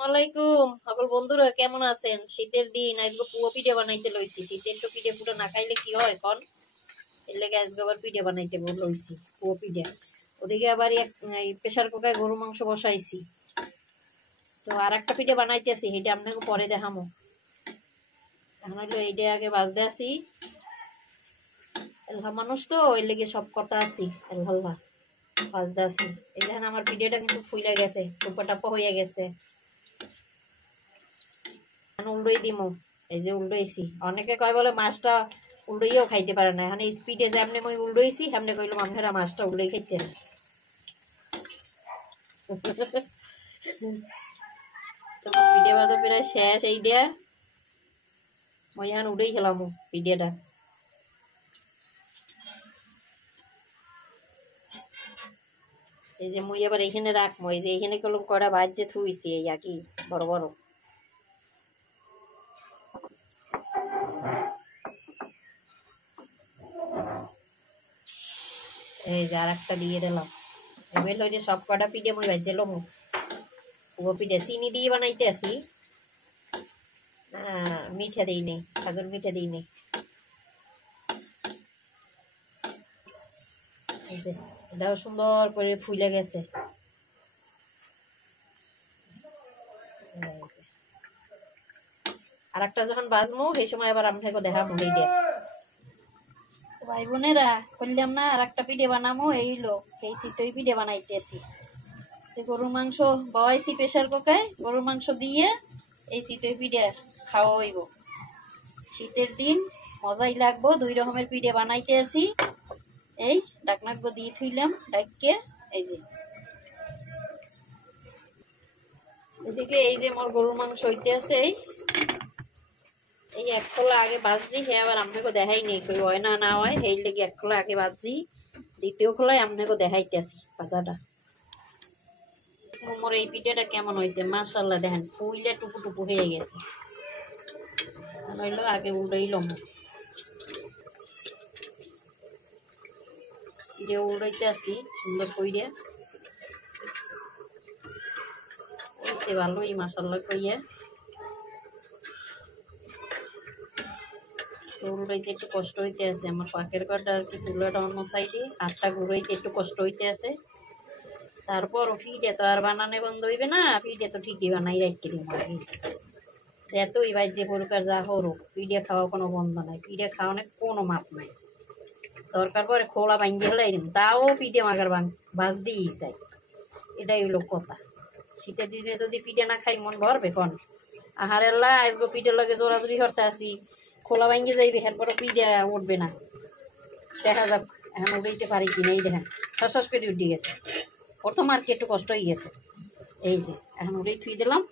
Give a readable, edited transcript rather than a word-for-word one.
ওয়ালাইকুম সকল বন্ধুরা, কেমন আছেন? শীতের দিন আজকে পুয়ো পিঠে বানাইতে লইছি। শীতের তো পিঠে পুটো না খাইলে কি হয় কোন? এর লেগে আজকে আবার পিঠে বানাইতে লইছি, পুয়ো পিঠে। ওদিকে আবার এই প্রেসার কুকারে গরু মাংস বসাইছি। তো আর একটা পিঠে বানাইতেছি, সেটা আপনাকে পরে দেখামো। এখন হলো এইটা আগে বাজতে আসি। এলহা মানুষ তো ওই লেগে সব কথা আছি এলহাল্লা বাজতে আসি। এই দেখেন আমার পিঠেটা কিন্তু ফুলে গেছে, টুপা টাপা হয়ে গেছে। উল্টোই দিমু, এই যে উল্টোইছি। অনেকে কয় বলে মাছটা উল্টোইও খাইতে পারে না। এখন স্পিডে যে আপনি মই উল্টোইছি, সামনে কইলাম আপনারা মাছটা উল্টোই খাইতে তোমার পিঠে বাজা প্রায় শেষ। এই দিয়া মই এখন উল্টোই খেলাম পিঠেটা। এই যে মই আবার এখানে রাখবো, এই যে এখানে কলম কড়া ভাজ যে থুইছি, এই একই বড় বড়। এই যে আর একটা দিয়ে দিলাম। এবার হইলে সব কটা পিঠে মই ভাজে লমু। পুরো পিঠে চিনি দিয়ে বানাইতে আসি, মিঠা দিই নেই, খাজুর মিঠা দিই নেই। এটাও সুন্দর করে ফুলে গেছে। আর একটা যখন বাজমো সেই সময় আবার আপনাকে দেখাবো। এইটা ভাই বোনেরা করলাম না, আর একটা পিঠে বানামো। এই লোক এই শীতই পিঠে বানাইতেছি। যে গরুর মাংস বয়াইছি প্রেসার কুকারে, গরুর মাংস দিয়ে এই শীতই পিঠে খাওয়া হইব। শীতের দিন মজাই লাগবো। 2 রকমের পিঠে বানাইতে আসি। এই ডাকনাক দিয়ে থইলাম ডাইকে। এই যে এদিকে এই যে মোর গরুর মাংস হইতে আছে। এই এক খোলা আগে বাজছি, হে আবার আপনাকে দেখাই নেই কই হয় না না হয়, সেই লেগে এক খোলা আগে বাজছি। দ্বিতীয় খোলায় আপনাকে দেখাইতে আসি ভাজাটা। মোর এই পিঠাটা কেমন হয়েছে মাশাআল্লাহ, দেখেন ফুইলে টুপু টুপু হয়ে গেছে। হইলো আগে উল্টাইলাম, পিঠে উল্টাইতে আসি সুন্দর কইরে। হয়েছে ভালোই মাশাআল্লাহ কইয়া। উল্টাইতে একটু কষ্ট হইতে আছে, আমার পাকের কাটা আর কি চুলাটা অন্য সাইডে, আটটা ঘুরাইতে একটু কষ্ট হইতে আছে। তারপর পিঠে তো আর বানানো বন্ধ হইবে না, পিঠে তো ঠিকই বানাই রাখতে দিব আগে। এতই ভাই যে প্রকার যা হরুক, পিঠে খাওয়া কোনো বন্ধ নাই। পিঠে খাওয়ানোর কোনো মাপ নাই। দরকার পরে খোলা ভাঙ্গি হলাই দিব, তাও পিঠে মাগার বাজ দিয়েই চাই। এটাই হইলো কথা। শীতের দিনে যদি পিঠে না খাই মন ভরবে কোন? আহারেল্লা আজগো পিঠের লগে জোরাজুরি করতে আসি, খোলা ভাঙ্গি যাইবে, এরপরও পিঠে উঠবে না। দেখা যাক এখন উঠাইতে পারি কিনা। এই দেখেন শ্বাস করে উঠে গেছে। প্রথম আর কি একটু কষ্ট হয়ে গেছে। এই যে এখন উঠেই থুই দিলাম।